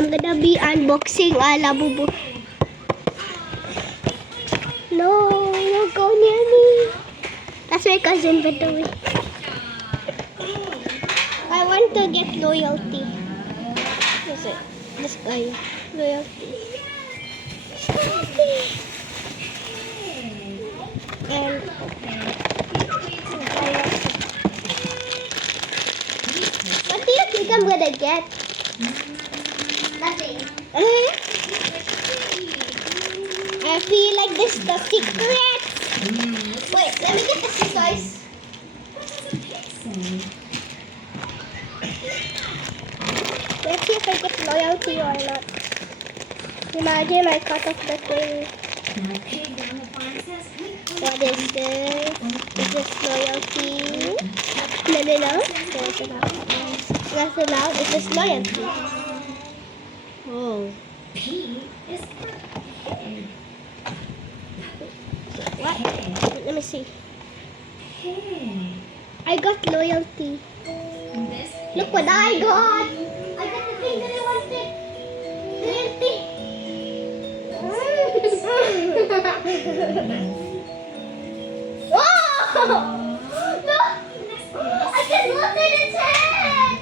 I'm gonna be unboxing a labubu. No, don't go near me. That's my cousin, by the way. I want to get loyalty. What's it? This guy. Loyalty. And what do you think I'm gonna get? Nothing. I feel like this is the secret. Wait, let me get the scissors. Let's see if I get loyalty or not. Imagine I cut off the thing. What is this? Is this loyalty? No. That's allowed. Is this loyalty? Oh. What? Let me see. I got loyalty. Look what I got. I got the thing that I wanted. Oh! No! I can look at its head!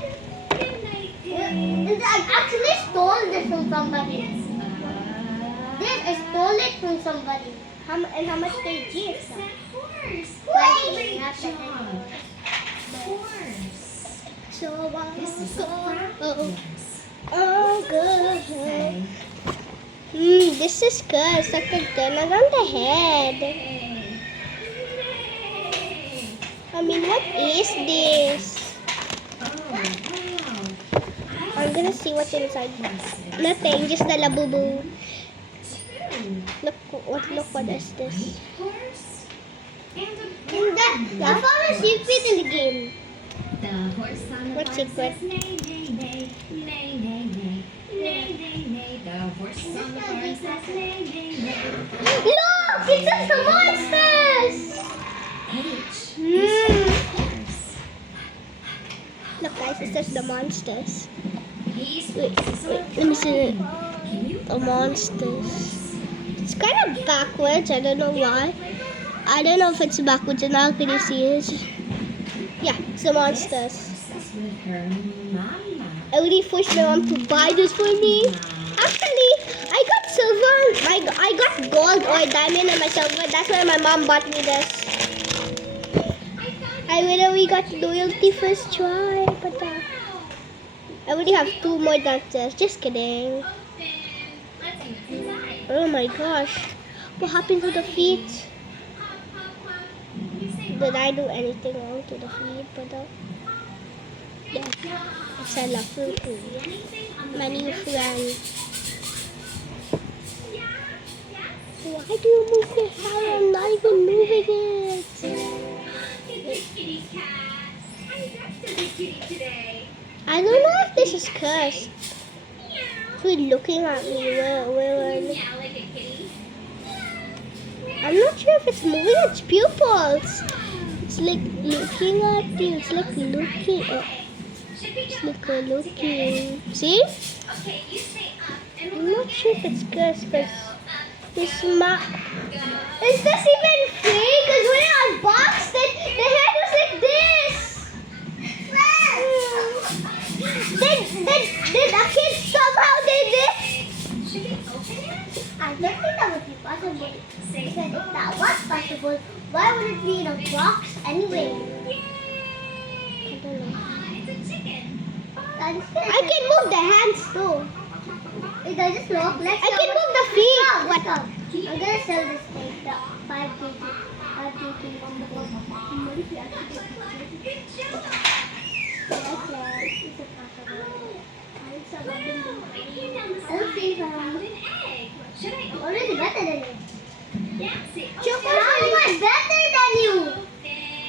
And I actually stole this from somebody. This, I stole it from somebody. And how much they give? Wait! Oh, good. This is good. It's like a dinner on the head. I mean, what is this? I'm gonna see what's inside. Nothing, just the labubu. Look what is this? I found a secret in the game. What secret? Look! It's just the monsters! Look guys, it's just the monsters. Wait, let me see the monsters. It's kind of backwards, I don't know why. I don't know if it's backwards or not, can you see it? Yeah, it's the monsters. I really pushed my mom to buy this for me. Actually, I got silver, I got gold or diamond in my silver. That's why my mom bought me this. I really got loyalty first try, but I already have 2 more dances. Just kidding. Oh my gosh. What happened to the feet? Did I do anything wrong to the feet? But yeah, it's a labubu. My new friend. Why do you move your hair? I'm not even moving it. I don't know if this is cursed. She's looking at me. Where? I'm not sure if it's moving its pupils. It's like looking at you. It's like looking. It's like looking. See? I'm not sure if it's cursed, but this is this even fake? Because when I unboxed it, the head was like this. Did a kid somehow did this? I don't think that would be possible. Because if that was possible, why would it be in a box anyway? I don't know. I can move the hands too. It doesn't look like I can move the feet. What up? I'm gonna sell this thing. 5 kg. 5 kg. Already better than you. Choco is better than you.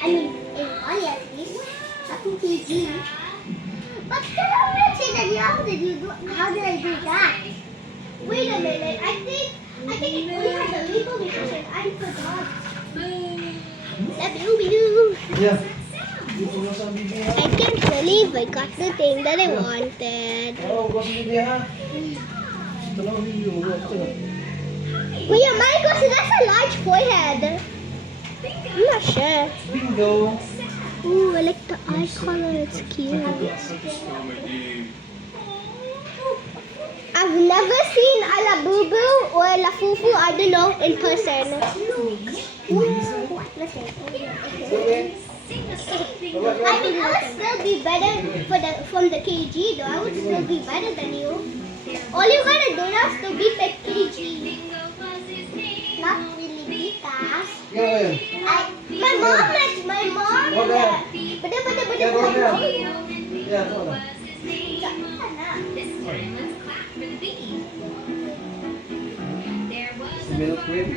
I mean, in money at least. Not in kg. But can I say that how did I do that? Wait a minute. I think it only has a legal because I forgot. Labubu. Yeah. I can Finally, I got the thing that I wanted. Kuya Michael, so that's a large forehead. I'm not sure. Bingo. Ooh, I like the eye color. It's cute. I've never seen a labubu or a lafufu, I don't know, in person. I mean, I would still be better from the KG though. I would still be better than you. All you gotta do now is to beat the KG. Not really because my mom. Milk cream.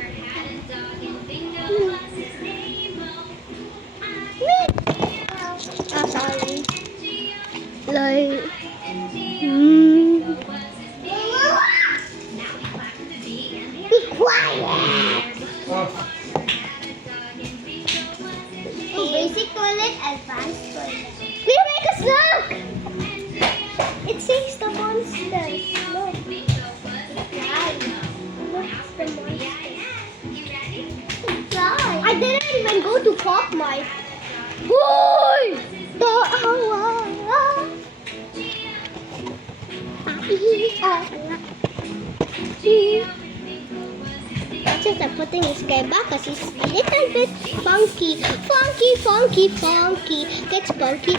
Oh, sorry. Like, be quiet. Oh. Basic toilet, advanced toilet. We make us look! It says the monsters. Look. Look, the monsters. I didn't even go to Pop Mart. Boy! Just I'm putting this guy back because he's a little bit funky. Funky. Get spunky.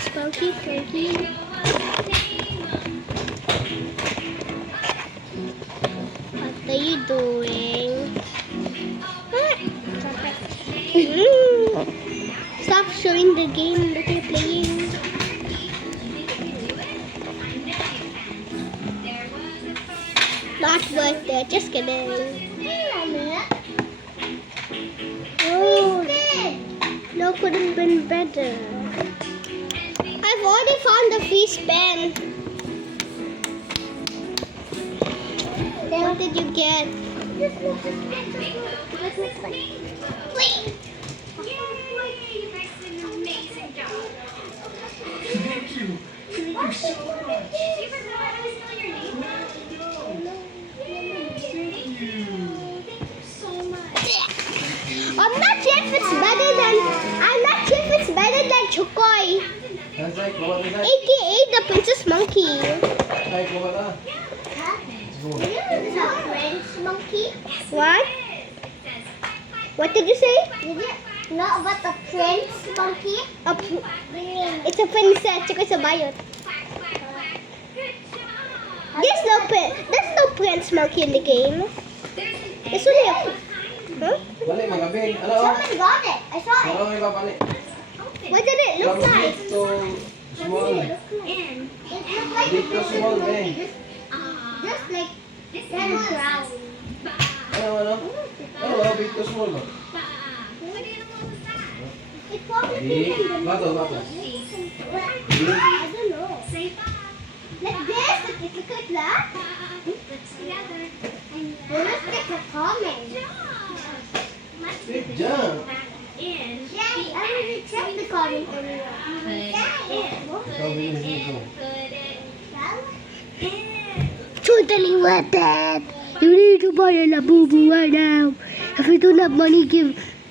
What are you doing? Stop showing the game that you're playing. Not worth it. Just kidding. Oh, no, could have been better. I've already found the fish pen. What did you get? Wait. Thank you. Thank you so much. I'm not sure if it's better than Chokoi, aka the Princess Monkey. Monkey. What? What did you say? Not about the Prince Monkey. It's a princess. It's a bayot. There's no Prince Monkey in the game. There's only a... Huh? Someone got it. I saw it. What did it look like? It looked like just like kind of brown. Big to small. It probably Big. came in the Bato. I don't know. Like this? Look like that? Well, let's get the comment. Big jump. Daddy, I already checked the comment earlier. Totally worth it. You need to buy a labubu right now. If you don't have money,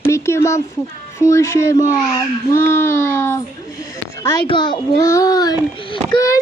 make your mom foolish your mom. Wow. I got one. Good.